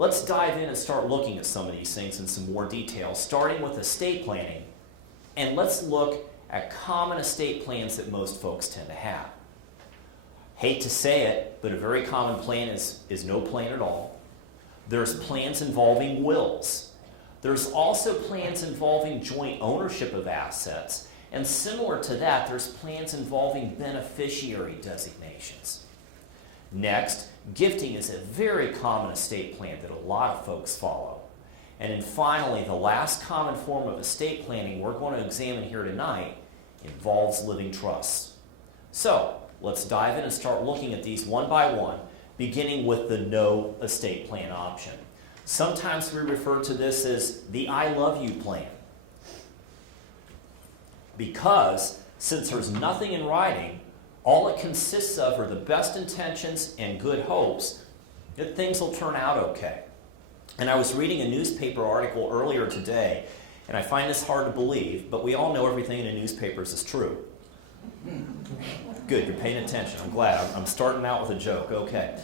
let's dive in and start looking at some of these things in some more detail, starting with estate planning. And let's look at common estate plans that most folks tend to have. Hate to say it, but a very common plan is no plan at all. There's plans involving wills. There's also plans involving joint ownership of assets. And similar to that, there's plans involving beneficiary designations. Next, gifting is a very common estate plan that a lot of folks follow. And then finally, the last common form of estate planning we're going to examine here tonight involves living trusts. So, let's dive in and start looking at these one by one, beginning with the no estate plan option. Sometimes we refer to this as the I love you plan. Because since there's nothing in writing, all it consists of are the best intentions and good hopes that things will turn out okay. And I was reading a newspaper article earlier today, and I find this hard to believe, but we all know everything in the newspapers is true. Good, you're paying attention. I'm glad. I'm starting out with a joke. Okay.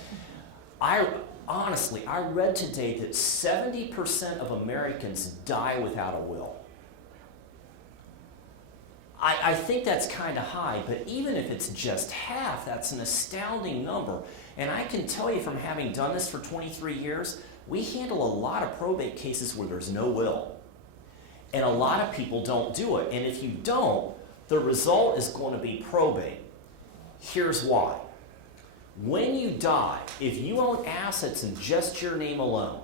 Honestly, I read today that 70% of Americans die without a will. I think that's kind of high, but even if it's just half, that's an astounding number. And I can tell you from having done this for 23 years, we handle a lot of probate cases where there's no will. And a lot of people don't do it. And if you don't, the result is going to be probate. Here's why. When you die, if you own assets in just your name alone,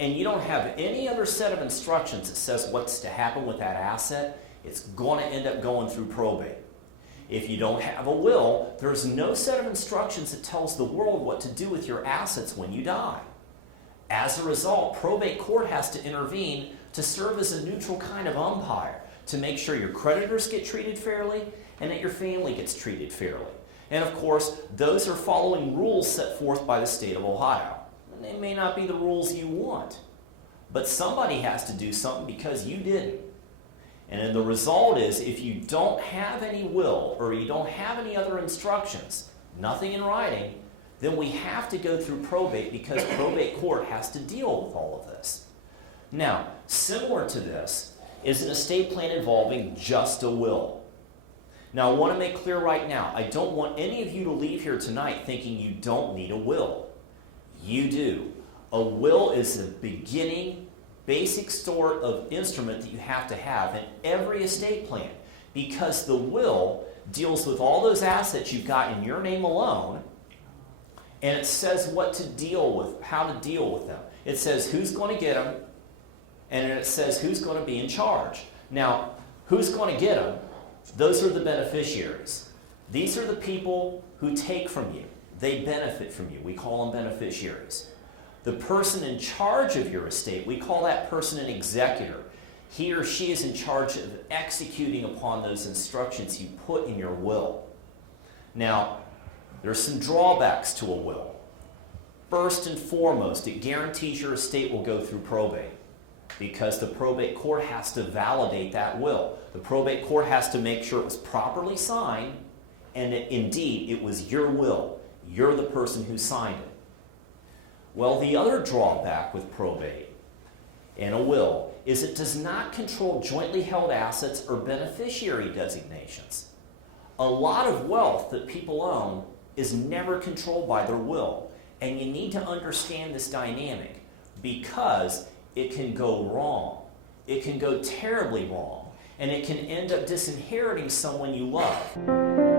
and you don't have any other set of instructions that says what's to happen with that asset, it's going to end up going through probate. If you don't have a will, there's no set of instructions that tells the world what to do with your assets when you die. As a result, probate court has to intervene to serve as a neutral kind of umpire to make sure your creditors get treated fairly and that your family gets treated fairly. And of course, those are following rules set forth by the state of Ohio. And they may not be the rules you want, but somebody has to do something because you didn't. And then the result is, if you don't have any will or you don't have any other instructions, nothing in writing, then we have to go through probate because probate court has to deal with all of this. Now, similar to this is an estate plan involving just a will. Now, I want to make clear right now, I don't want any of you to leave here tonight thinking you don't need a will. You do. A will is the beginning, basic sort of instrument that you have to have in every estate plan because the will deals with all those assets you've got in your name alone, and it says what to deal with, how to deal with them. It says who's going to get them, and then it says who's going to be in charge. Now, who's going to get them? Those are the beneficiaries. These are the people who take from you. They benefit from you. We call them beneficiaries. The person in charge of your estate, we call that person an executor. He or she is in charge of executing upon those instructions you put in your will. Now, there's some drawbacks to a will. First and foremost, it guarantees your estate will go through probate because the probate court has to validate that will. The probate court has to make sure it was properly signed and that indeed it was your will. You're the person who signed it. Well, the other drawback with probate and a will is it does not control jointly held assets or beneficiary designations. A lot of wealth that people own is never controlled by their will, and you need to understand this dynamic because it can go wrong. It can go terribly wrong, and it can end up disinheriting someone you love.